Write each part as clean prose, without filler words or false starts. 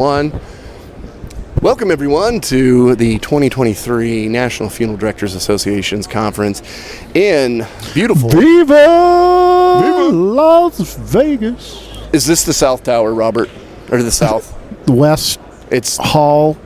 One. Welcome, everyone, to the 2023 National Funeral Directors Association's conference in beautiful Viva Las Vegas. Is this the South Tower, Robert, or the South? West It's Hall.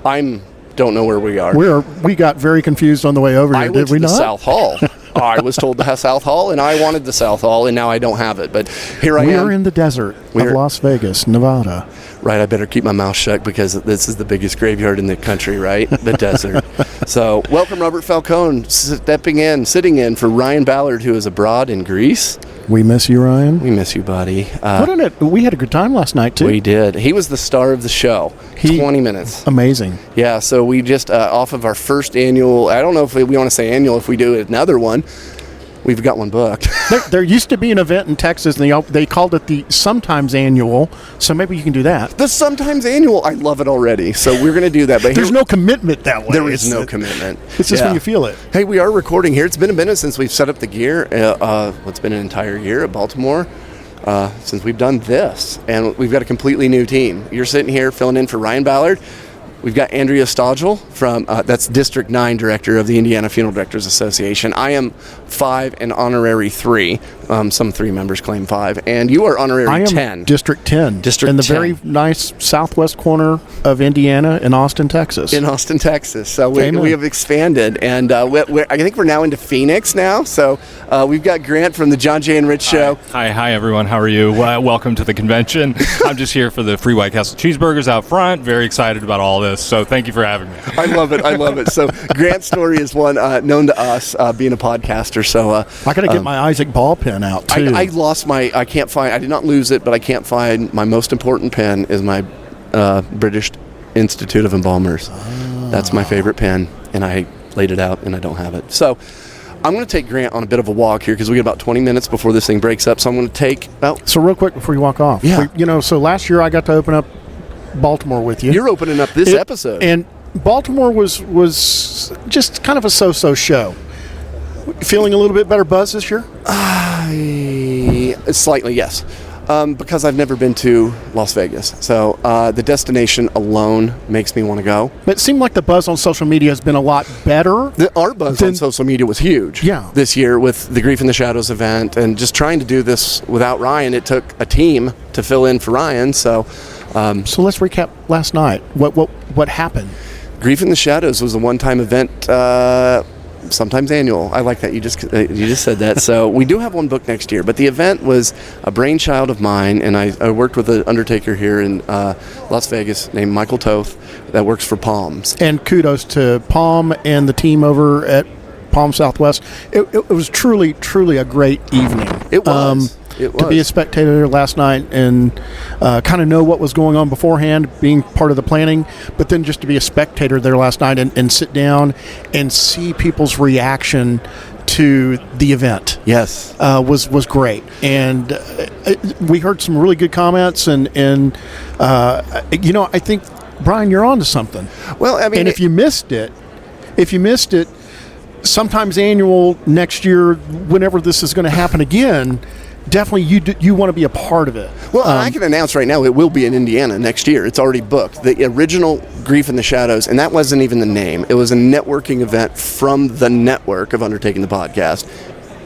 Don't know where we are. We got very confused on the way over here, did we the not? South Hall. I was told the South Hall, and I wanted the South Hall, and now I don't have it. But here I am. We're in the desert of Las Vegas, Nevada. Right, I better keep my mouth shut because this is the biggest graveyard in the country, right? The desert. So, welcome Robert Falcon, sitting in for Ryan Ballard, who is abroad in Greece. We miss you, Ryan. We miss you, buddy. We had a good time last night, too. We did. He was the star of the show. 20 minutes. Amazing. Yeah, so we just, off of our first annual, I don't know if we want to say annual, if we do another one, we've got one booked. There used to be an event in Texas, and they called it the Sometimes Annual, so maybe you can do that. The Sometimes Annual, I love it already, so we're going to do that. But there's no commitment that way. There is no commitment. It's just when you feel it. Hey, we are recording here. It's been a minute since we've set up the gear. It's been an entire year at Baltimore since we've done this, and we've got a completely new team. You're sitting here filling in for Ryan Ballard. We've got Andrea Stodgel from, that's District 9 Director of the Indiana Funeral Directors Association. I am 5 and honorary 3. Some 3 members claim 5. And you are honorary 10. I am District 10. District in the 10. very nice southwest corner of Indiana in Austin, Texas. So we have expanded. And I think we're now into Phoenix now. So we've got Grant from the John J. and Rich Show. Hi, everyone. How are you? Welcome to the convention. I'm just here for the free White Castle cheeseburgers out front. Very excited about all this. So thank you for having me. I love it. So Grant's story is one known to us, being a podcaster. So I got to get my Isaac ball pen out too. I lost I did not lose it, but I can't find my most important pen is my British Institute of Embalmers. That's my favorite pen, and I laid it out and I don't have it. So I'm going to take Grant on a bit of a walk here because we got about 20 minutes before this thing breaks up. So I'm going to take So real quick before you walk off. Yeah. So last year I got to open up Baltimore with you. You're opening up this episode. And Baltimore was just kind of a so-so show. Feeling a little bit better buzz this year? Slightly, yes. Because I've never been to Las Vegas. So the destination alone makes me want to go. But it seemed like the buzz on social media has been a lot better. Our buzz on social media was huge this year with the Grief in the Shadows event. And just trying to do this without Ryan, it took a team to fill in for Ryan. So let's recap last night. What happened? Grief in the Shadows was a one-time event, sometimes annual. I like that you just said that. So we do have one booked next year, but the event was a brainchild of mine, and I worked with an undertaker here in Las Vegas named Michael Toth that works for Palms. And kudos to Palm and the team over at Palm Southwest. It was truly a great evening. It was. To be a spectator there last night and kind of know what was going on beforehand, being part of the planning, but then just to be a spectator there last night and sit down and see people's reaction to the event. Yes. Was great. And we heard some really good comments and I think, Brian, you're on to something. Well, I mean... And if you missed it, sometimes annual next year, whenever this is going to happen again... Definitely, you want to be a part of it. Well, I can announce right now it will be in Indiana next year. It's already booked. The original Grief in the Shadows, and that wasn't even the name. It was a networking event from the network of Undertaking the Podcast.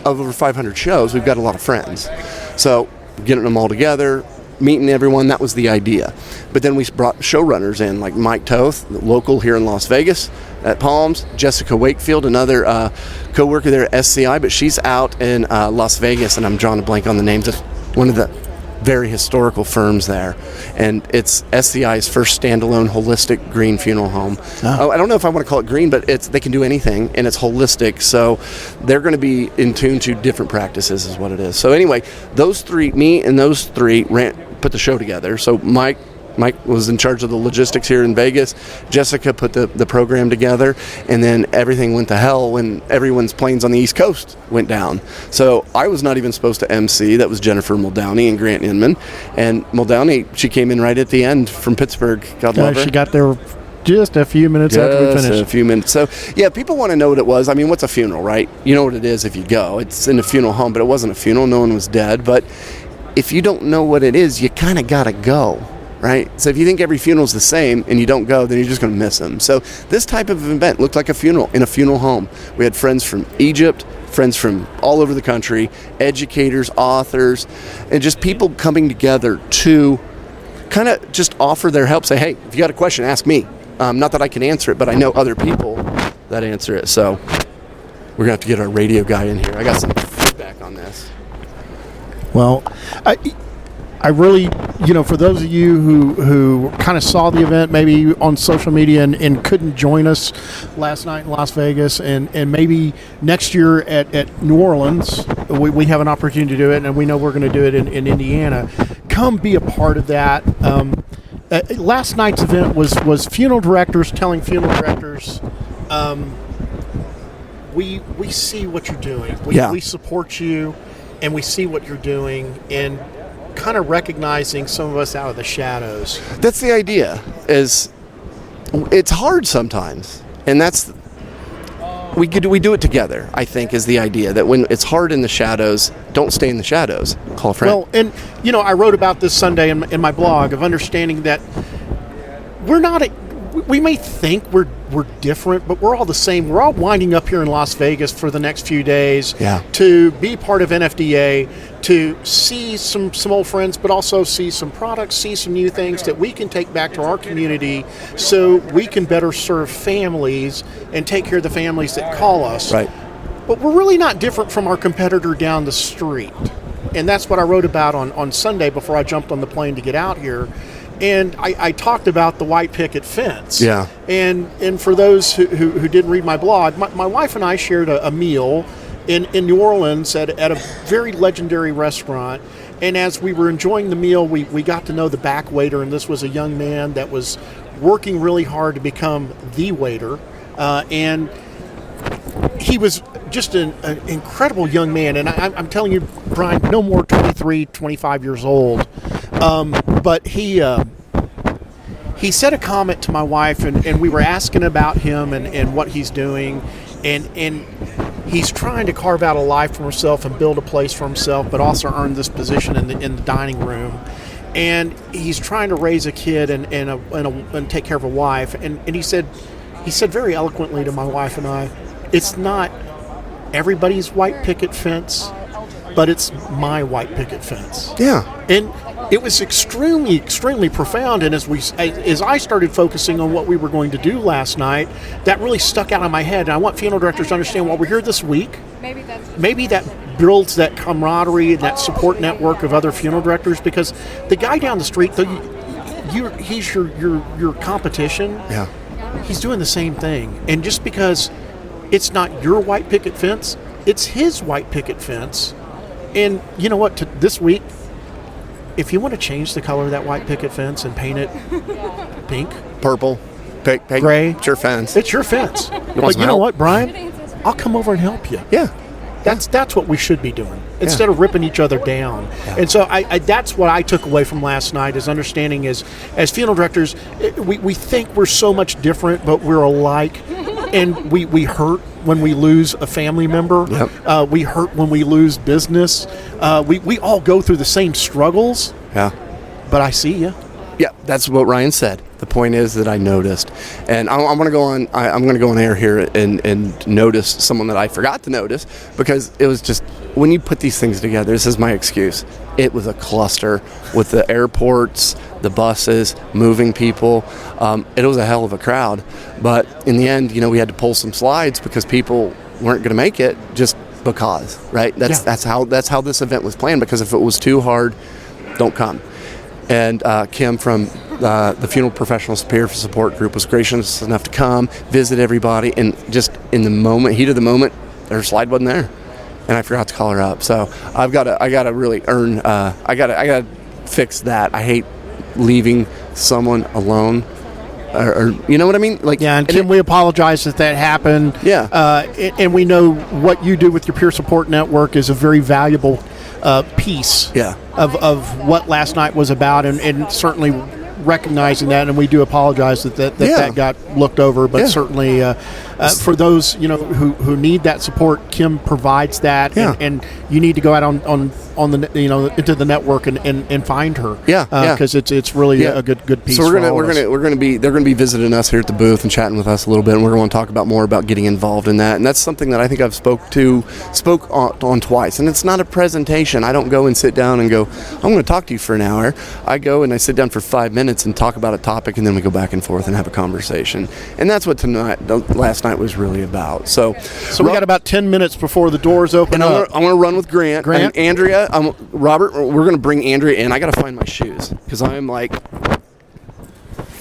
Of over 500 shows, we've got a lot of friends. So getting them all together, meeting everyone, that was the idea. But then we brought showrunners in, like Mike Toth, local here in Las Vegas at Palms, Jessica Wakefield, another co-worker there at SCI, but she's out in Las Vegas, and I'm drawing a blank on the names of one of the very historical firms there. And it's SCI's first standalone holistic green funeral home. I don't know if I want to call it green, but they can do anything, and it's holistic. So they're going to be in tune to different practices is what it is. So anyway, me and those three put the show together. So Mike was in charge of the logistics here in Vegas. Jessica put the program together, and then everything went to hell when everyone's planes on the East Coast went down. So I was not even supposed to MC. That was Jennifer Muldowney and Grant Inman. And Muldowney, she came in right at the end from Pittsburgh. God love her. She got there just a few minutes after we finished. A few minutes. So, yeah, people want to know what it was. I mean, what's a funeral, right? You know what it is if you go. It's in a funeral home, but it wasn't a funeral. No one was dead. But if you don't know what it is, you kind of got to go. right? So if you think every funeral is the same and you don't go, then you're just going to miss them. So this type of event looked like a funeral in a funeral home. We had friends from Egypt, friends from all over the country, educators, authors, and just people coming together to kind of just offer their help. Say, hey, if you got a question, ask me. Not that I can answer it, but I know other people that answer it. So we're going to have to get our radio guy in here. I got some feedback on this. Well, I really, for those of you who kind of saw the event maybe on social media and couldn't join us last night in Las Vegas, and maybe next year at New Orleans, we have an opportunity to do it, and we know we're going to do it in Indiana. Come be a part of that. Last night's event was funeral directors telling funeral directors, we see what you're doing. We support you, and we see what you're doing, and kind of recognizing some of us out of the shadows. That's the idea. Is it's hard sometimes, and that's we do it together. I think is the idea that when it's hard in the shadows, don't stay in the shadows. Call a friend. Well, and I wrote about this Sunday in my blog of understanding that we're not. We may think we're different, but we're all the same. We're all winding up here in Las Vegas for the next few days to be part of NFDA, to see some old friends, but also see some products, see some new things that we can take back to our community so we can better serve families and take care of the families that call us. Right. But we're really not different from our competitor down the street. And that's what I wrote about on Sunday before I jumped on the plane to get out here. And I talked about the white picket fence. Yeah. And for those who didn't read my blog, my wife and I shared a meal in New Orleans at a very legendary restaurant. And as we were enjoying the meal, we got to know the back waiter, and this was a young man that was working really hard to become the waiter. And he was just an incredible young man. And I'm telling you, Brian, no more 23, 25 years old. But he said a comment to my wife, and we were asking about him and what he's doing, and he's trying to carve out a life for himself and build a place for himself, but also earn this position in the dining room. And he's trying to raise a kid and take care of a wife. And he said very eloquently to my wife and I, it's not everybody's white picket fence, but it's my white picket fence. Yeah. And it was extremely, extremely profound. And as I started focusing on what we were going to do last night, that really stuck out in my head. And I want funeral directors to understand while we're here this week, maybe that builds that camaraderie and that support network of other funeral directors, because the guy down the street, he's your competition. Yeah. He's doing the same thing. And just because it's not your white picket fence, it's his white picket fence. And you know what? This week, if you want to change the color of that white picket fence and paint it pink, purple, pink, gray, it's your fence. It's your fence. But you know what, Brian? I'll come over and help you. Yeah. That's what we should be doing instead of ripping each other down. Yeah. And so I that's what I took away from last night, is understanding as funeral directors, we think we're so much different, but we're alike. And we hurt when we lose a family member. Yep. We hurt when we lose business. We all go through the same struggles. Yeah. But I see you. Yeah, that's what Ryan said. The point is that I noticed, and I'm going to go on. I'm going to go on air here and notice someone that I forgot to notice, because it was just when you put these things together. This is my excuse. It was a cluster with the airports, the buses, moving people. It was a hell of a crowd, but in the end, we had to pull some slides because people weren't going to make it just because. Right? That's how this event was planned. Because if it was too hard, don't come. And Kim from the Funeral Professional Superior Support Group was gracious enough to come, visit everybody, and just in the heat of the moment, her slide wasn't there, and I forgot to call her up. So I gotta really earn. I gotta fix that. I hate leaving someone alone, or you know what I mean? Like, and Kim, we apologize that happened. Yeah, and we know what you do with your peer support network is a very valuable piece of what last night was about, and certainly recognizing that, and we do apologize that got looked over. But certainly, for those who need that support, Kim provides that, and you need to go out on the into the network and find her. Because it's really a good piece. So they're gonna be visiting us here at the booth and chatting with us a little bit, and we're going to talk about more about getting involved in that. And that's something that I think I've spoke on twice. And it's not a presentation. I don't go and sit down and go, I'm going to talk to you for an hour. I go and I sit down for 5 minutes and talk about a topic, and then we go back and forth and have a conversation. And that's what last night was really about. So we got about 10 minutes before the doors open up. I'm going to run with Grant. And Andrea, Robert, we're going to bring Andrea in. I got to find my shoes because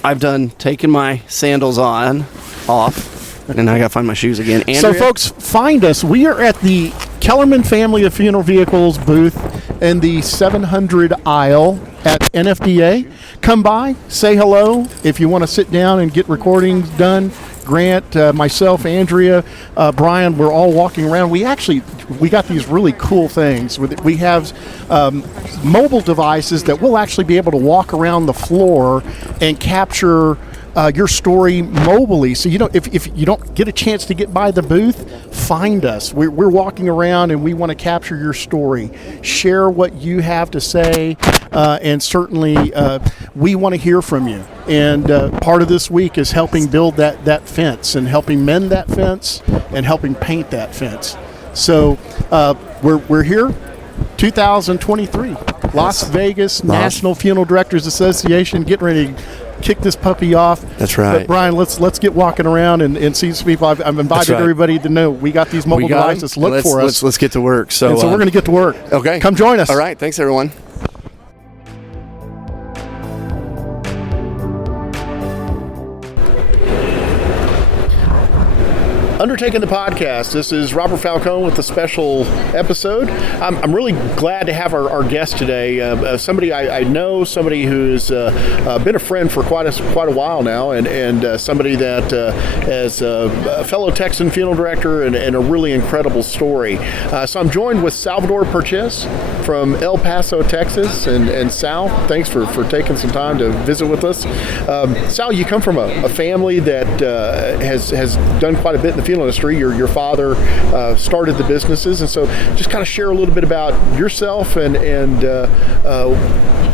I've done taking my sandals off, and I got to find my shoes again. Andrea? So, folks, find us. We are at the Kellerman Family of Funeral Vehicles booth in the 700 aisle at NFDA. Come by, say hello. If you want to sit down and get recordings done, Grant, myself, Andrea, Brian, we're all walking around. We got these really cool things. We have mobile devices that we'll actually be able to walk around the floor and capture your story mobilely. So if you don't get a chance to get by the booth, find us. We're walking around and we want to capture your story. Share what you have to say, and certainly we want to hear from you. And part of this week is helping build that fence and helping mend that fence and helping paint that fence. So we're here, 2023, Las Vegas National Funeral Directors Association, getting ready to kick this puppy off. That's right. But Brian, let's get walking around and see some people. I've invited everybody to know we got these mobile devices. Look for us. Let's get to work. So we're going to get to work. Okay. Come join us. All right. Thanks, everyone. Undertaking the podcast. This is Robert Falcon with a special episode. I'm really glad to have our guest today. Somebody I know, somebody who's been a friend for quite a while now, and somebody that is a fellow Texan funeral director and a really incredible story. So I'm joined with Salvador Perches from El Paso, Texas, and Sal, thanks for taking some time to visit with us. Sal, you come from a family that has done quite a bit in the funeral industry. Your father started the businesses, and so just kind of share a little bit about yourself and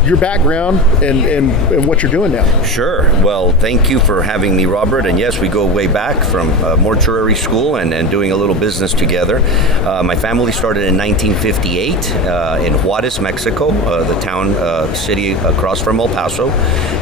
your background and what you're doing now. Sure. Well, thank you for having me, Robert. And yes, we go way back from mortuary school and doing a little business together. My family started in 1958 in Juarez, Mexico, the city across from El Paso.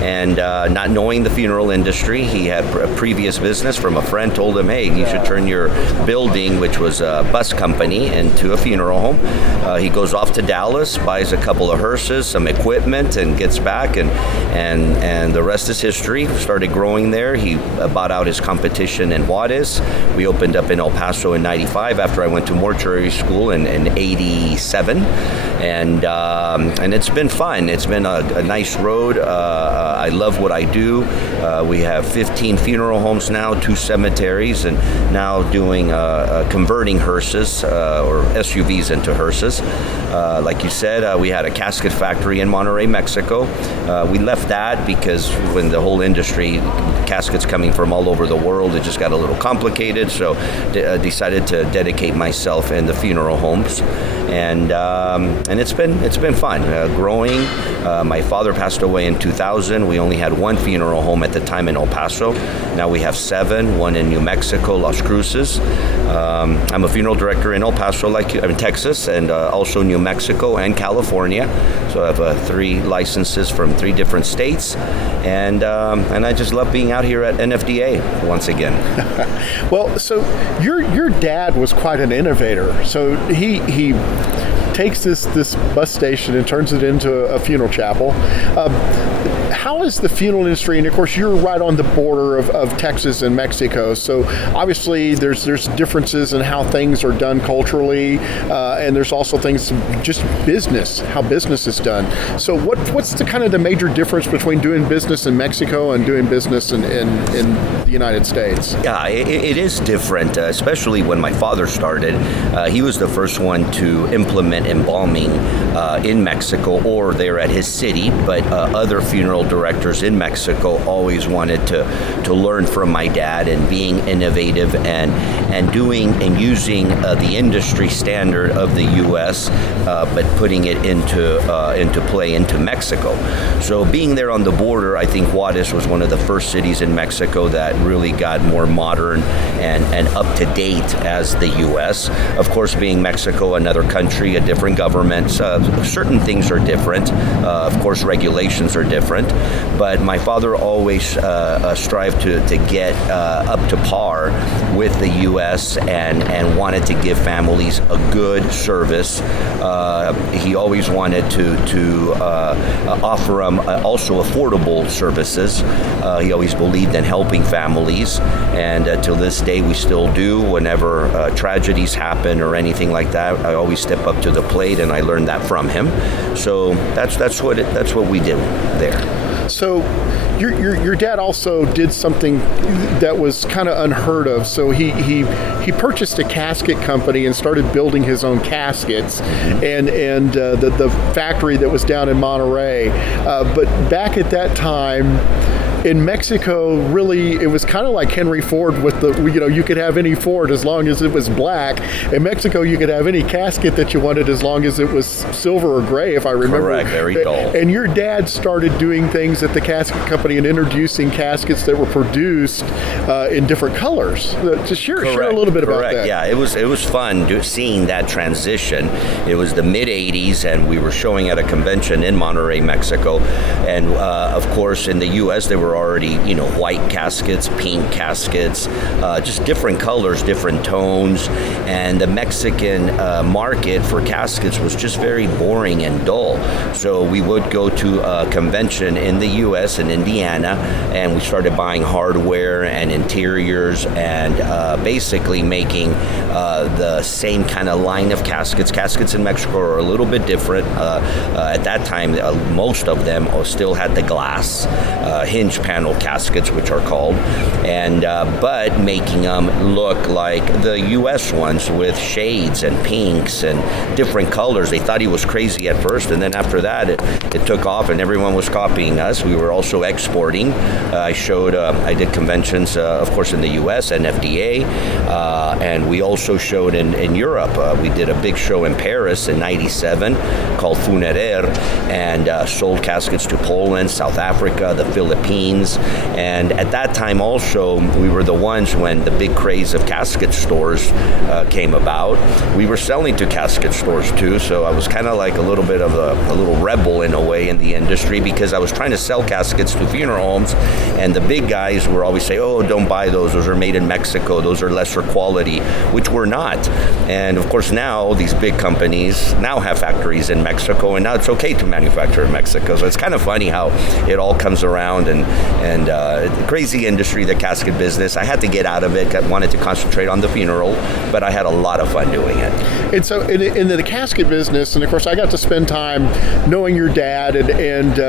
And not knowing the funeral industry, he had a previous business from a friend, told him, hey, you should turn your building, which was a bus company, into a funeral home. He goes off to Dallas, buys a couple of hearses, some equipment, and gets back, and the rest is history. Started growing there. He bought out his competition in Juarez. We opened up in El Paso in 95 after I went to mortuary school in 87, and it's been fun. It's been a nice road. I love what I do. We have 15 funeral homes now, 2 cemeteries, and now doing converting hearses or SUVs into hearses. Like you said, we had a casket factory in Monterrey, Mexico. We left that because when the whole industry, caskets coming from all over the world, it just got a little complicated. So decided to dedicate myself in the funeral homes, and it's been fun growing. My father passed away in 2000. We only had 1 funeral home at the time in El Paso. Now we have 7, one in New Mexico, Las Cruces. I'm a funeral director in El Paso, in Texas, and also New Mexico and California. So I have 3 licenses from 3 different states, and I just love being out here at NFDA once again. Well, so your dad was quite an innovator. So he takes this bus station and turns it into a funeral chapel. How is the funeral industry, and of course you're right on the border of Texas and Mexico, so obviously there's differences in how things are done culturally, and there's also things, just business, how business is done. So what's the kind of the major difference between doing business in Mexico and doing business in the United States? Yeah, it is different, especially when my father started. He was the first one to implement embalming in Mexico or there at his city, but other funeral directors in Mexico always wanted to learn from my dad and being innovative and doing and using the industry standard of the U.S., but putting it into play into Mexico. So being there on the border, I think Juarez was one of the first cities in Mexico that really got more modern and up to date as the U.S. Of course, being Mexico, another country, a different government, certain things are different. Of course, regulations are different. But my father always strived to get up to par with the U.S. and wanted to give families a good service. He always wanted to offer them also affordable services. He always believed in helping families, and till this day we still do. Whenever tragedies happen or anything like that, I always step up to the plate, and I learned that from him. So that's what we did there. So your dad also did something that was kind of unheard of. So he purchased a casket company and started building his own caskets, and the factory that was down in Monterey. But back at that time, in Mexico, really, it was kind of like Henry Ford with you could have any Ford as long as it was black. In Mexico, you could have any casket that you wanted as long as it was silver or gray, if I remember. Correct, very dull. And your dad started doing things at the casket company and introducing caskets that were produced in different colors. Just share a little bit about that. Yeah, it was fun seeing that transition. It was the mid-'80s, and we were showing at a convention in Monterrey, Mexico. And of course, in the U.S., there were already, white caskets, pink caskets, just different colors, different tones. And the Mexican market for caskets was just very boring and dull. So we would go to a convention in the U.S. in Indiana, and we started buying hardware and interiors and basically making the same kind of line of caskets. Caskets in Mexico are a little bit different. At that time, most of them still had the glass hinge panel caskets, which are called, and but making them look like the U.S. ones with shades and pinks and different colors. They thought he was crazy at first, and then after that, it took off, and everyone was copying us. We were also exporting. I did conventions, of course, in the U.S., NFDA, and we also showed in Europe. We did a big show in Paris in '97 called Funerer, and sold caskets to Poland, South Africa, the Philippines. And at that time also, we were the ones when the big craze of casket stores came about. We were selling to casket stores too, so I was kind of like a little bit of a little rebel in a way in the industry, because I was trying to sell caskets to funeral homes, and the big guys were always say, "Oh, don't buy those are made in Mexico, those are lesser quality," which we're not. And of course now these big companies now have factories in Mexico, and now it's okay to manufacture in Mexico. So it's kind of funny how it all comes around, and crazy industry, the casket business. I had to get out of it. I wanted to concentrate on the funeral, but I had a lot of fun doing it. And so in the casket business, and of course I got to spend time knowing your dad, and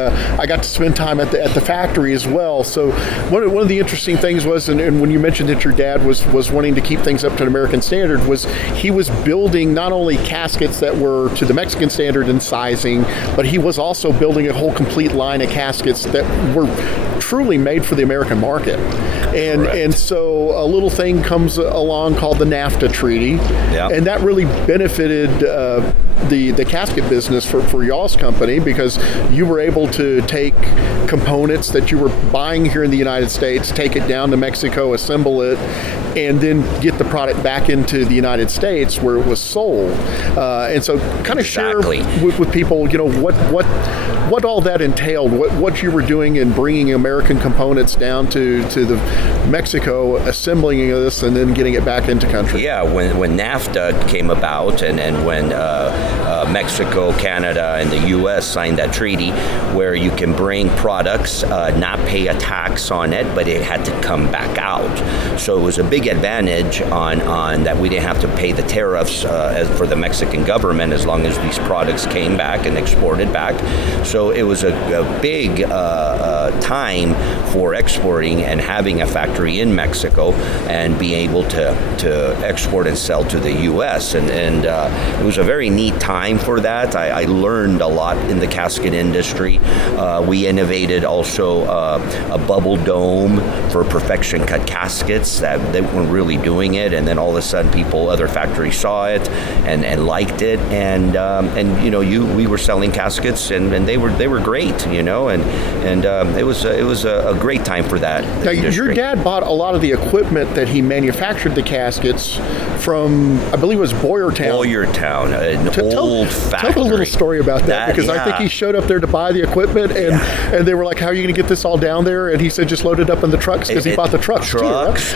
I got to spend time at the factory as well. So one of the interesting things was, and when you mentioned that your dad was wanting to keep things up to an American standard, was he was building not only caskets that were to the Mexican standard in sizing, but he was also building a whole complete line of caskets that were truly made for the American market. And so a little thing comes along called the NAFTA treaty, and that really benefited the casket business for y'all's company, because you were able to take components that you were buying here in the United States, take it down to Mexico, assemble it, and then get the product back into the United States where it was sold. And so kind of share with people, what all that entailed, what you were doing in bringing American components down to the Mexico, assembling this, and then getting it back into country. Yeah, when NAFTA came about, and when Mexico, Canada, and the U.S. signed that treaty where you can bring products, not pay a tax on it, but it had to come back out. So it was a big advantage on that we didn't have to pay the tariffs for the Mexican government as long as these products came back and exported back. So it was a big time for exporting and having a factory in Mexico and being able to export and sell to the U.S. And it was a very neat time for that. I learned a lot in the casket industry. We innovated also a bubble dome for perfection cut caskets that they weren't really doing it, and then all of a sudden other factories saw it and liked it, and we were selling caskets, and they were great, and it was a great time for that. Now, industry. your dad bought a lot of the equipment that he manufactured the caskets from, I believe it was Boyertown. An old factory. Tell a little story about that, because I think he showed up there to buy the equipment, and they were like, how are you going to get this all down there? And he said, just load it up in the trucks, because he bought the trucks too, right? Trucks.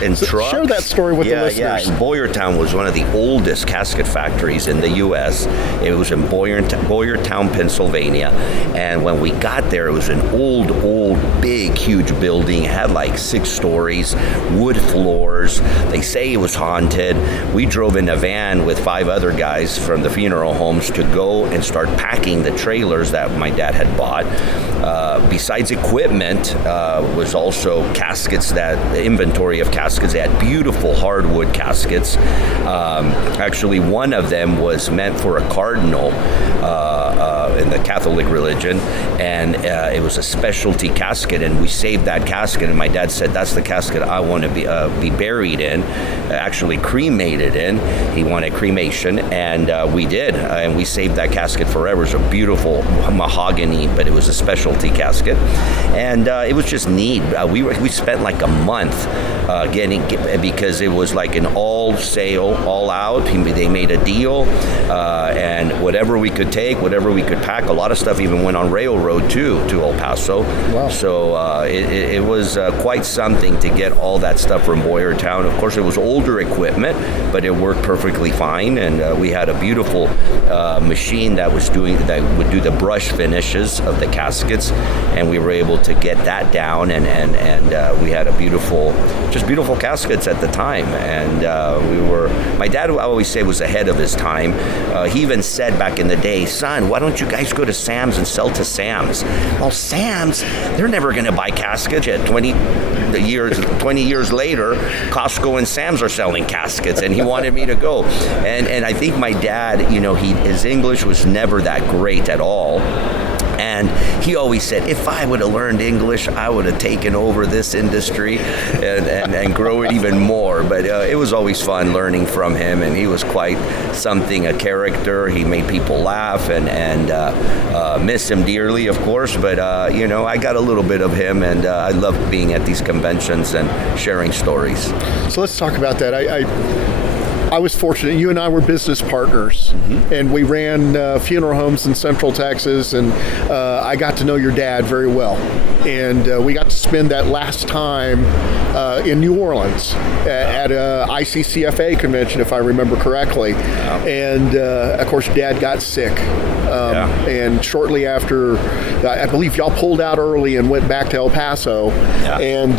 Share that story with the listeners. Yeah, Boyertown was one of the oldest casket factories in the U.S. It was in Boyertown, Pennsylvania, and when we got there, it was an old, big, huge building. It had like 6 stories, wood floors. They say it was haunted. We drove in a van with 5 other guys from the funeral homes to go and start packing the trailers that my dad had bought. Besides equipment, was also caskets, the inventory of caskets. They had beautiful hardwood caskets. Actually, one of them was meant for a cardinal in the Catholic religion, and it was a specialty casket, and we saved that casket, and my dad said, that's the casket I want to be buried in, actually cremated in. He wanted cremation, and we did, and we saved that casket forever. It was a beautiful mahogany, but it was a specialty casket, and it was just neat. We spent like a month because it was like an all sale, all out. They made a deal, and whatever we could take, whatever we could pack, a lot of stuff even went on railroad too to El Paso. Wow. So it was quite something to get all that stuff from Boyertown. Of course, it was older equipment, but it worked perfectly fine, and we had a beautiful machine that would do the brush finishes of the caskets, and we were able to get that down, and we had beautiful caskets at the time, and my dad, I always say, was ahead of his time. He even said back in the day, son, why don't you guys go to Sam's and sell to Sam's? Well, Sam's, they're never going to buy caskets. Yet 20 years later, Costco and Sam's are selling caskets, and he wanted me to go. And I think my dad, his English was never that great at all. And he always said, if I would have learned English, I would have taken over this industry and grow it even more. But it was always fun learning from him, and he was quite something, a character. He made people laugh, and miss him dearly, of course. But, I got a little bit of him, and I loved being at these conventions and sharing stories. So let's talk about that. I was fortunate. You and I were business partners, and we ran funeral homes in Central Texas, and I got to know your dad very well. And we got to spend that last time in New Orleans at a ICCFA convention, if I remember correctly. Wow. And, of course, Dad got sick. And shortly after, I believe y'all pulled out early and went back to El Paso. Yeah. And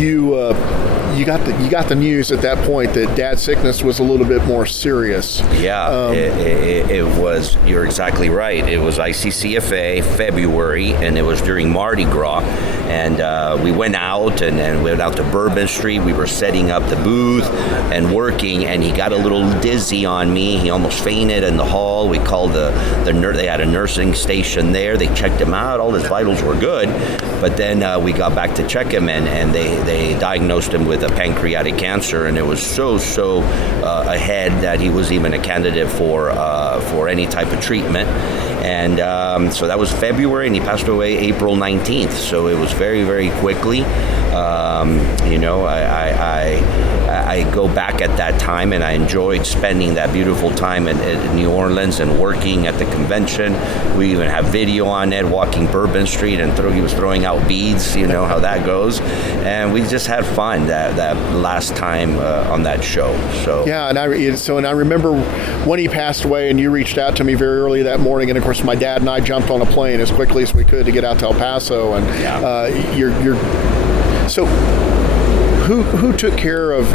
you got the news at that point that Dad's sickness was a little bit more serious. Yeah, it was. You're exactly right. It was ICCFA February, and it was during Mardi Gras, and we went out and went out to Bourbon Street. We were setting up the booth and working, and he got a little dizzy on me. He almost fainted in the hall. We called the nurse. They had a nursing station there. They checked him out. All his vitals were good, but then we got back to check him, and they diagnosed him with a pancreatic cancer, and it was so ahead that he was even a candidate for any type of treatment. And so that was February, and he passed away April 19th. So it was very, very quickly. I go back at that time, and I enjoyed spending that beautiful time in New Orleans and working at the convention. We even have video on it, walking Bourbon Street, and he was throwing out beads, how that goes. And we just had fun that last time on that show. So yeah, and I remember when he passed away, and you reached out to me very early that morning, and of course my dad and I jumped on a plane as quickly as we could to get out to El Paso, and so who took care of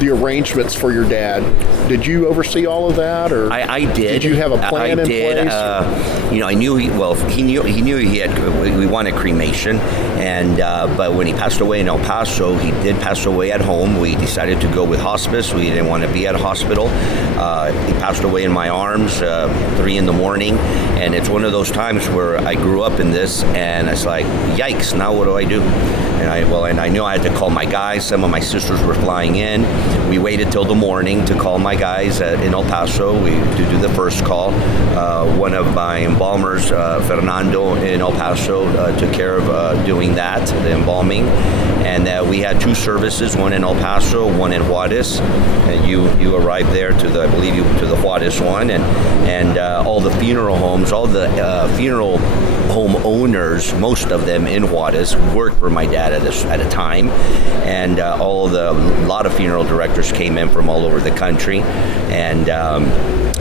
the arrangements for your dad? Did you oversee all of that, or I did. Did you have a plan in place? I knew he knew he had. We wanted cremation, and but when he passed away in El Paso, he did pass away at home. We decided to go with hospice. We didn't want to be at a hospital. He passed away in my arms, 3 a.m, and it's one of those times where I grew up in this, and it's like, yikes! Now what do I do? And I knew I had to call my guys. Some of my sisters were flying in. We waited till the morning to call my guys in El Paso to do the first call. One of my embalmers, Fernando in El Paso, took care of doing that, the embalming. And we had 2 services, one in El Paso, one in Juarez. You arrived there to the Juarez one, and all the funeral homes, all the funeral home owners, most of them in Juarez, worked for my dad at a time, and a lot of funeral directors came in from all over the country, and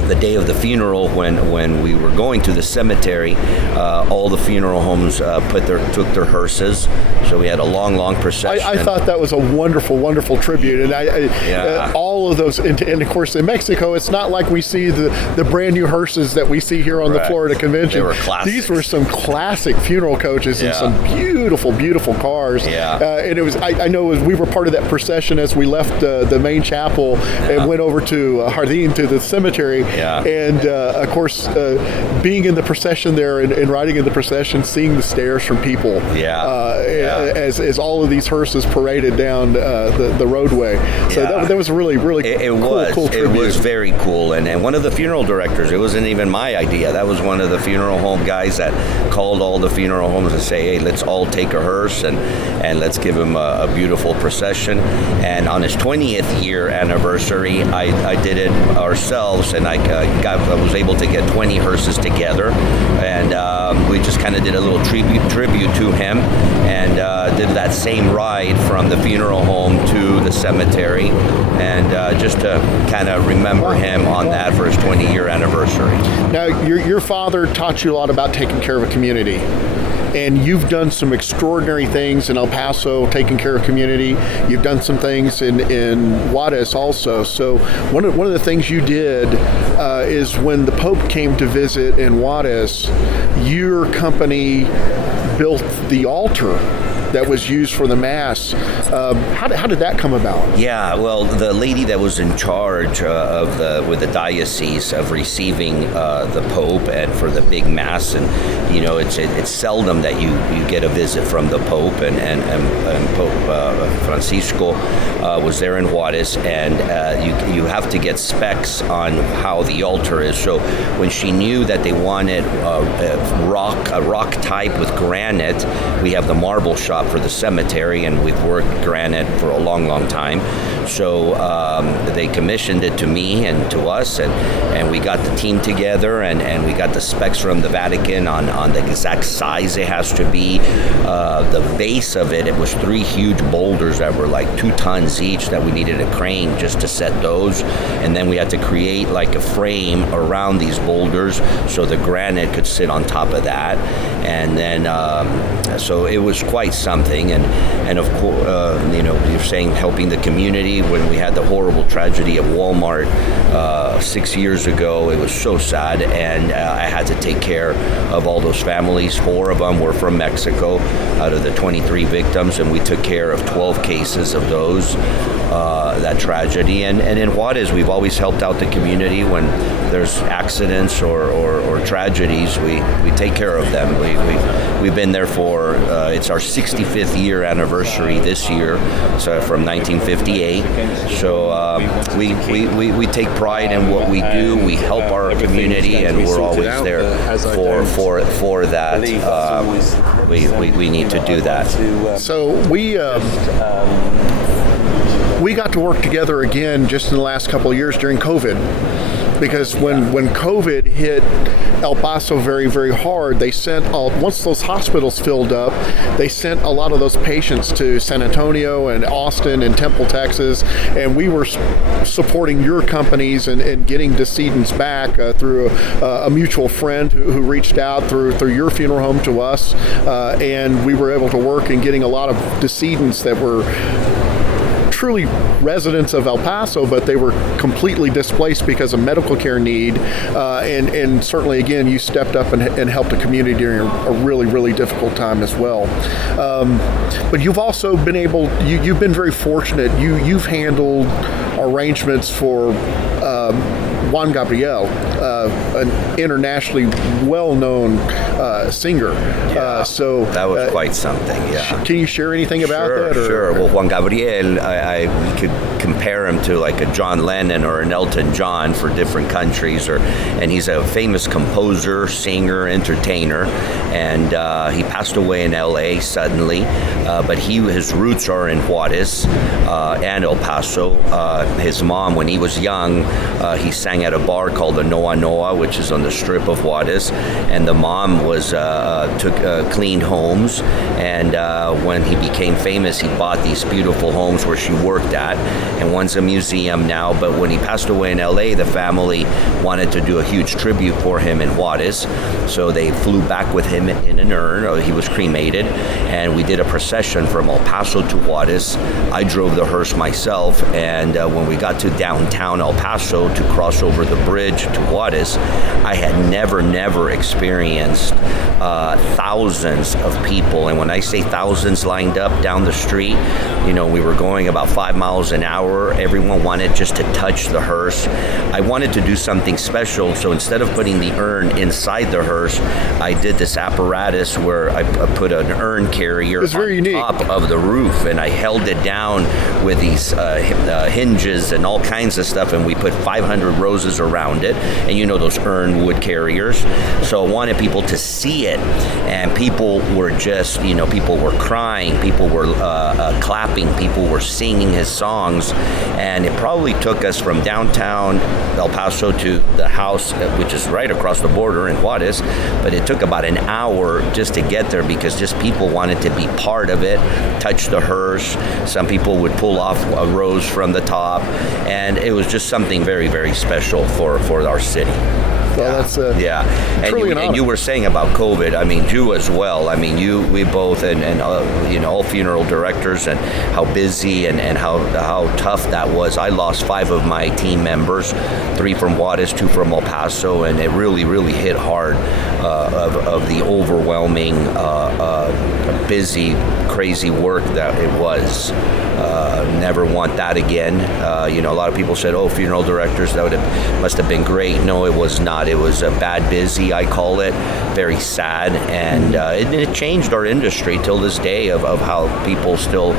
the day of the funeral, when we were going to the cemetery, all the funeral homes took their hearses. So we had a long procession. I thought that was a wonderful tribute, and all of those, and of course in Mexico, it's not like we see the brand new hearses that we see here on the Florida Convention. They were classics. These were some classic funeral coaches and some beautiful cars. And it was, I know we were part of that procession as we left the main chapel and went over to Jardín, to the cemetery. And of course, being in the procession there and riding in the procession, seeing the stares from people. As all of these hearses paraded down the roadway. So that was really cool tribute. It was very cool. And one of the funeral directors, it wasn't even my idea. That was one of the funeral home guys that called all the funeral homes and say, hey, let's all take a hearse and let's give him a beautiful procession. And on his 20th year anniversary, I did it ourselves, and I was able to get 20 hearses together, and we just kind of did a little tribute to him, and did that same ride from the funeral home to the cemetery, and just to kind of remember him on that for his 20-year anniversary. Now, your father taught you a lot about taking care of a community. And you've done some extraordinary things in El Paso, taking care of community. You've done some things in Juarez also. So one of the things you did is when the Pope came to visit in Juarez, your company built the altar that was used for the Mass. How did that come about? Yeah, well, the lady that was in charge with the diocese of receiving the Pope and for the big Mass, and it's seldom that you get a visit from the Pope, and Pope Francisco was there in Juarez, and you have to get specs on how the altar is. So when she knew that they wanted a rock type with granite, we have the marble shop for the cemetery, and we've worked granite for a long time. So they commissioned it to me and to us, and we got the team together, and we got the specs from the Vatican on the exact size it has to be. The base of it was 3 huge boulders that were like 2 tons each that we needed a crane just to set those, and then we had to create like a frame around these boulders so the granite could sit on top of that, and then so it was quite something. And of course, you're saying helping the community. When we had the horrible tragedy at Walmart 6 years ago, it was so sad, and I had to take care of all those families. 4 of them were from Mexico out of the 23 victims, and we took care of 12 cases of those, that tragedy. And in Juarez, we've always helped out the community when there's accidents or tragedies. We take care of them. We've been there for, it's our 65th year anniversary this year, so from 1958. So we take pride in what we do. We help our community, and we're always there for that. We need to do that. So we got to work together again just in the last couple of years during COVID. Because when COVID hit El Paso very hard, they sent once those hospitals filled up, they sent a lot of those patients to San Antonio and Austin and Temple, Texas, and we were supporting your companies and getting decedents back through a mutual friend who reached out through your funeral home to us, and we were able to work in getting a lot of decedents that were truly residents of El Paso, but they were completely displaced because of medical care need. And certainly, again, you stepped up and helped the community during a really, really difficult time as well. But you've also been you've been very fortunate. You've handled arrangements for Juan Gabriel, an internationally well-known singer. So that was quite something. Yeah. Can you share anything about that? Sure. Well, Juan Gabriel, we could compare him to like a John Lennon or an Elton John for different countries, and he's a famous composer, singer, entertainer, and he passed away in L.A. suddenly. But his roots are in Juarez and El Paso. His mom, when he was young, he sang at a bar called the Noa Noa, which is on the strip of Juarez, and the mom cleaned homes, and when he became famous, he bought these beautiful homes where she worked at, and one's a museum now. But when he passed away in LA, the family wanted to do a huge tribute for him in Juarez, so they flew back with him in an urn. He was cremated, and we did a procession from El Paso to Juarez. I drove the hearse myself, and when we got to downtown El Paso to cross over the bridge to Juarez, I had never experienced thousands of people. And when I say thousands lined up down the street, we were going about 5 miles an hour. Everyone wanted just to touch the hearse. I wanted to do something special, so instead of putting the urn inside the hearse, I did this apparatus where I put an urn carrier on top of the roof, and I held it down with these hinges and all kinds of stuff, and we put 500 roses around it, and those urn wood carriers. So I wanted people to see it, and people were just, people were crying, people were clapping, people were singing his songs, and it probably took us from downtown El Paso to the house, which is right across the border in Juarez, but it took about an hour just to get there because just people wanted to be part of it, touch the hearse. Some people would pull off a rose from the top, and it was just something very, very special for our city. Well, that's and you were saying about COVID. I mean, you as well. I mean, we both, and all funeral directors, and how busy and how tough that was. I lost 5 of my team members, 3 from Juarez, 2 from El Paso, and it really, really hit hard of the overwhelming, busy, crazy work that it was. Never want that again. A lot of people said, "Oh, funeral directors, must have been great." No, it was not. It was a bad busy, I call it, very sad, and it changed our industry till this day of how people still,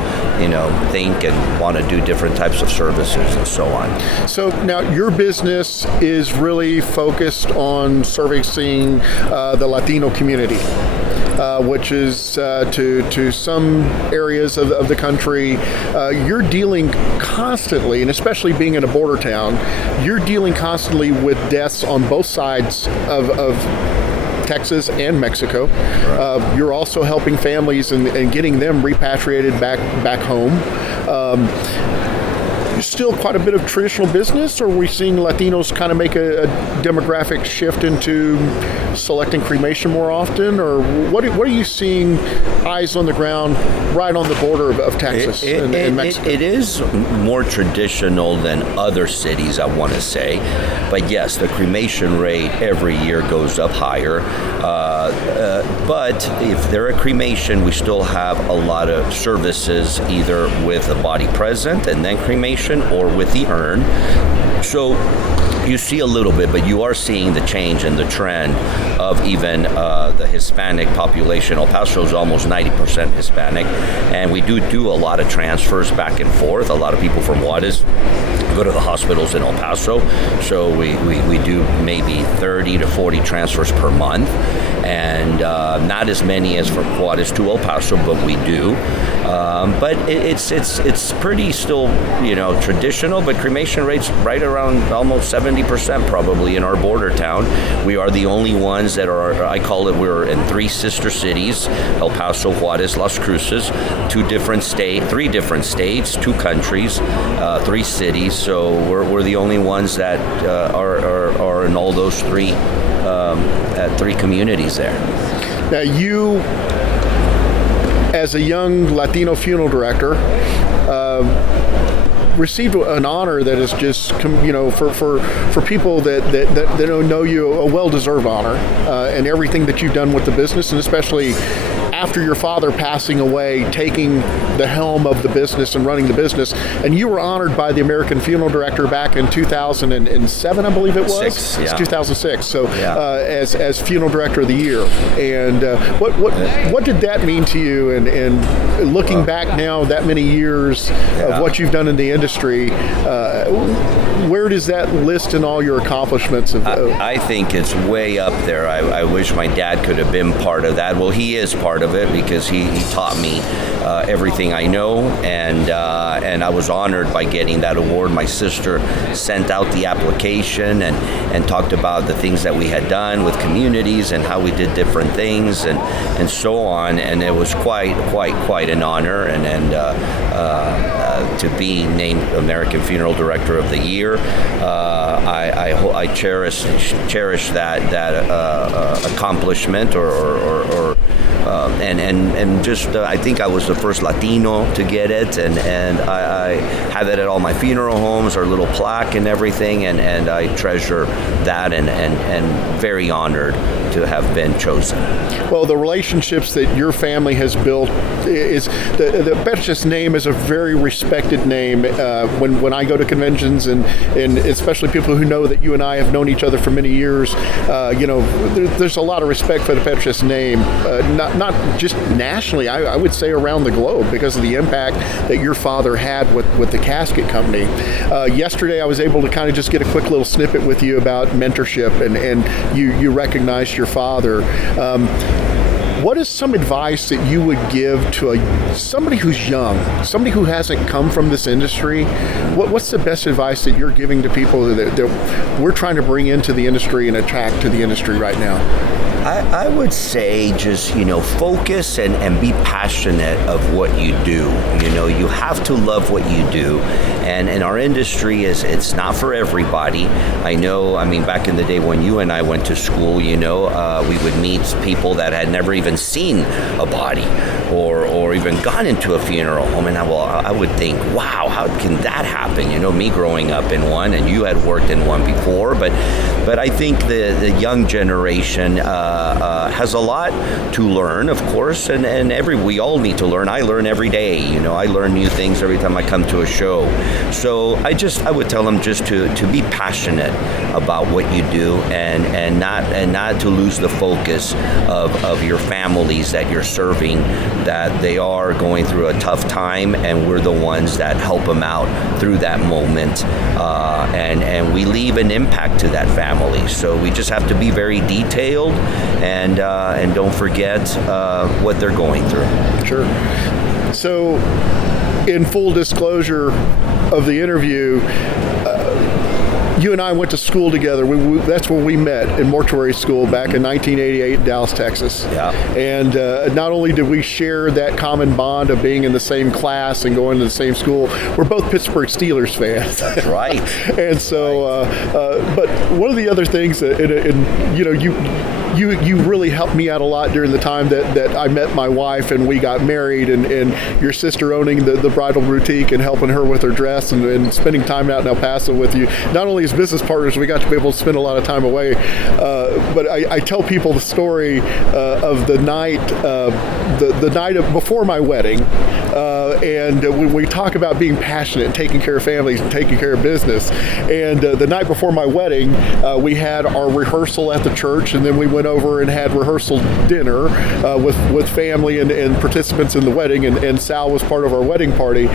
think and want to do different types of services and so on. So now your business is really focused on servicing the Latino community. Which is to some areas of the country, you're dealing constantly, and especially being in a border town, you're dealing constantly with deaths on both sides of Texas and Mexico. Right. You're also helping families and getting them repatriated back home. Still quite a bit of traditional business, or are we seeing Latinos kind of make a demographic shift into selecting cremation more often, or what are you seeing eyes on the ground right on the border of Texas and Mexico? It is more traditional than other cities, I want to say, but yes, the cremation rate every year goes up higher. But if they're a cremation, we still have a lot of services, either with the body present and then cremation, or with the urn. So you see a little bit, but you are seeing the change and the trend of even the Hispanic population. El Paso is almost 90% Hispanic, and we do a lot of transfers back and forth. A lot of people from Juarez go to the hospitals in El Paso, so we do maybe 30 to 40 transfers per month, and not as many as from Juarez to El Paso, but we do. But it's pretty still, traditional, but cremation rates right around almost 70% probably in our border town. We are the only ones that are, I call it, we're in 3 sister cities, El Paso, Juarez, Las Cruces, 3 different states, 2 countries, 3 cities. So we're the only ones that are in all those 3 communities there. Now you, as a young Latino funeral director, received an honor that is just, for people that don't know you, a well-deserved honor, and everything that you've done with the business, and especially after your father passing away, taking the helm of the business and running the business. And you were honored by the American Funeral Director back in 2007, I believe it was? It's 2006. So as Funeral Director of the Year. And what did that mean to you? And looking back now, that many years of what you've done in the industry, where does that list in all your accomplishments? I think it's way up there. I wish my dad could have been part of that. Well, he is part of it because he taught me everything I know, and I was honored by getting that award. My sister sent out the application and talked about the things that we had done with communities and how we did different things and so on, and it was quite an honor and to be named American Funeral Director of the Year. I cherish that accomplishment and just I think I was the first Latino to get it, and I have it at all my funeral homes, our little plaque and everything, and I treasure that and very honored to have been chosen. Well, the relationships that your family has built is the Perches name is a very respected name. When I go to conventions and especially people who know that you and I have known each other for many years, there's a lot of respect for the Perches name, not just nationally, I would say around the globe, because of the impact that your father had with the casket company. Yesterday I was able to kind of just get a quick little snippet with you about mentorship, and you recognized your father. What is some advice that you would give to somebody who's young, somebody who hasn't come from this industry? What's the best advice that you're giving to people that we're trying to bring into the industry and attract to the industry right now? I would say just, focus and be passionate of what you do. You have to love what you do. And our industry it's not for everybody. I mean, back in the day when you and I went to school, we would meet people that had never even seen a body or even gone into a funeral home. And I would think, wow, how can that happen? Me growing up in one, and you had worked in one before. But I think the young generation has a lot to learn, of course, and we all need to learn. I learn every day. I learn new things every time I come to a show. So I would tell them just to be passionate about what you do and not to lose the focus of your families that you're serving, that they are going through a tough time, and we're the ones that help them out through that moment, and we leave an impact to that family. So we just have to be very detailed and don't forget what they're going through. Sure. So, in full disclosure of the interview, you and I went to school together. That's where we met, in mortuary school back in 1988 in Dallas, Texas. Yeah. And not only did we share that common bond of being in the same class and going to the same school, we're both Pittsburgh Steelers fans. That's right. And so, but one of the other things that, you really helped me out a lot during the time that I met my wife and we got married, and your sister owning the bridal boutique and helping her with her dress and spending time out in El Paso with you. Not only as business partners, we got to be able to spend a lot of time away. But I tell people the story of the night before my wedding, and when we talk about being passionate and taking care of families and taking care of business. And the night before my wedding, we had our rehearsal at the church, and then we went over and had rehearsal dinner with family and participants in the wedding, and Sal was part of our wedding party.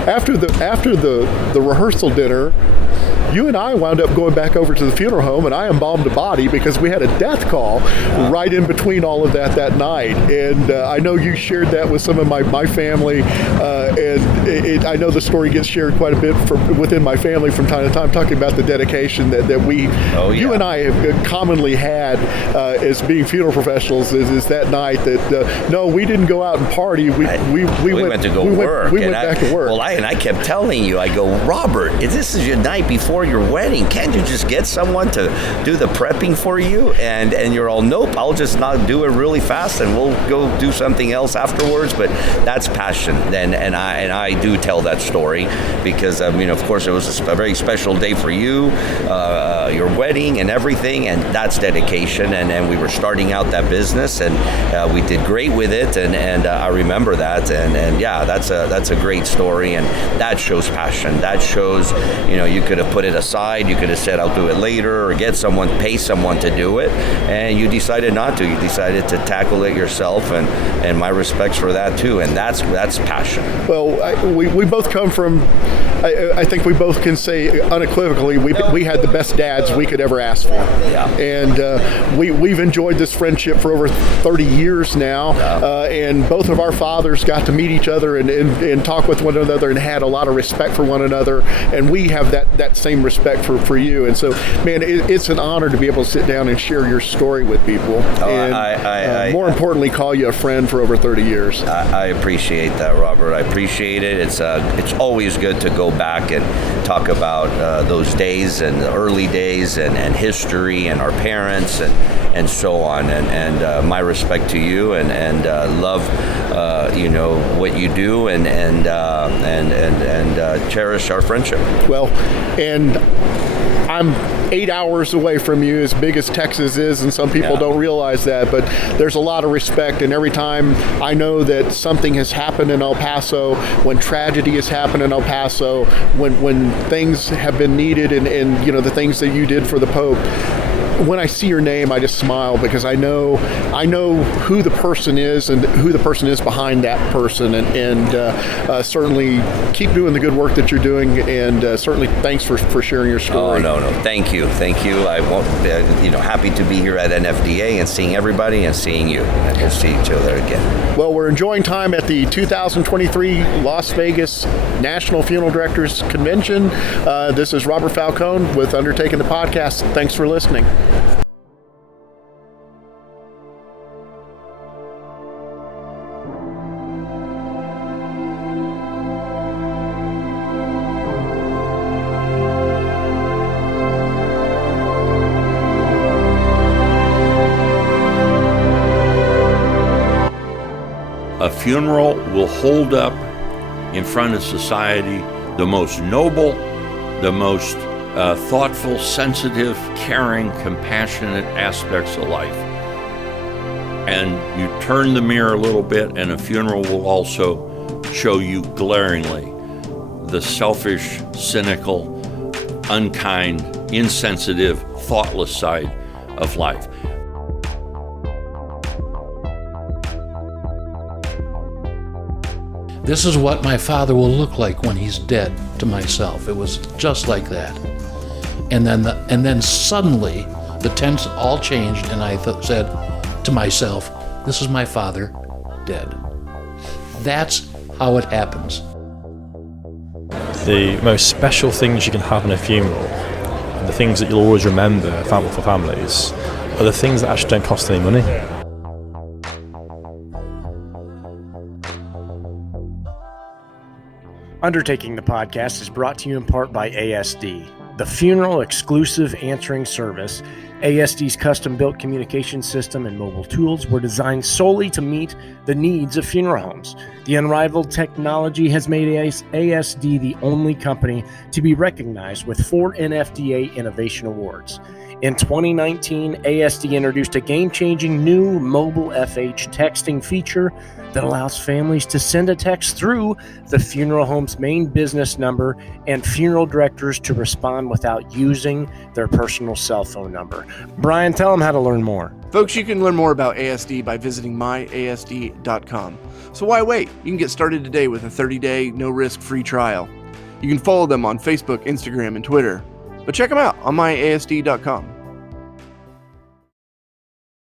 After the rehearsal dinner, you and I wound up going back over to the funeral home, and I embalmed a body because we had a death call right in between all of that night. And I know you shared that with some of my family, and I know the story gets shared quite a bit within my family from time to time, talking about the dedication that you and I have commonly had as being funeral professionals. Is that night that no, we didn't go out and party. We went to go work. We went back to work. Well, I kept telling you, I go, Robert, this is your night before before your wedding. Can't you just get someone to do the prepping for you? And you're all, nope, I'll just not do it really fast and we'll go do something else afterwards. But that's passion. And I do tell that story because, I mean, of course, it was a very special day for you, your wedding and everything, and that's dedication. And we were starting out that business, and we did great with it, and I remember that, and yeah, that's a great story, and that shows passion. That shows, you could have put it aside, you could have said I'll do it later, or pay someone to do it, and you decided not to. You decided to tackle it yourself, and my respects for that too, and that's passion. Well, we both come from, I think we both can say unequivocally, we had the best dads we could ever ask for. Yeah. And we've enjoyed this friendship for over 30 years now. Yeah. And both of our fathers got to meet each other and talk with one another and had a lot of respect for one another. And we have that same respect for you. And so, man, it's an honor to be able to sit down and share your story with people. And more importantly, call you a friend for over 30 years. I appreciate that, Robert. I appreciate it. It's always good to go back and talk about those days and the early days and history and our parents and so on. And my respect to you and love what you do and cherish our friendship. Well, and I'm 8 hours away from you, as big as Texas is, and some people don't realize that, but there's a lot of respect, and every time I know that something has happened in El Paso, when tragedy has happened in El Paso, when things have been needed, and the things that you did for the Pope, when I see your name, I just smile because I know who the person is and who the person is behind that person, and certainly keep doing the good work that you're doing, and certainly thanks for sharing your story. Oh, no, thank you. I won't, happy to be here at NFDA and seeing everybody and seeing you, and we'll see each other again. Well, we're enjoying time at the 2023 Las Vegas National Funeral Directors Convention. This is Robert Falcon with Undertaking the Podcast. Thanks for listening. A funeral will hold up in front of society the most noble, the most thoughtful, sensitive, caring, compassionate aspects of life. And you turn the mirror a little bit, and a funeral will also show you glaringly the selfish, cynical, unkind, insensitive, thoughtless side of life. This is what my father will look like when he's dead, to myself. It was just like that. And then suddenly the tense all changed, and I said to myself, this is my father dead. That's how it happens. The most special things you can have in a funeral, and the things that you'll always remember for families, are the things that actually don't cost any money. Undertaking the Podcast is brought to you in part by ASD, the funeral exclusive answering service. ASD's custom-built communication system and mobile tools were designed solely to meet the needs of funeral homes. The unrivaled technology has made ASD the only company to be recognized with 4 NFDA Innovation Awards. In 2019, ASD introduced a game-changing new mobile FH texting feature that allows families to send a text through the funeral home's main business number and funeral directors to respond without using their personal cell phone number. Brian, tell them how to learn more. Folks, you can learn more about ASD by visiting myasd.com. So why wait? You can get started today with a 30-day, no-risk free trial. You can follow them on Facebook, Instagram, and Twitter. But check them out on myasd.com.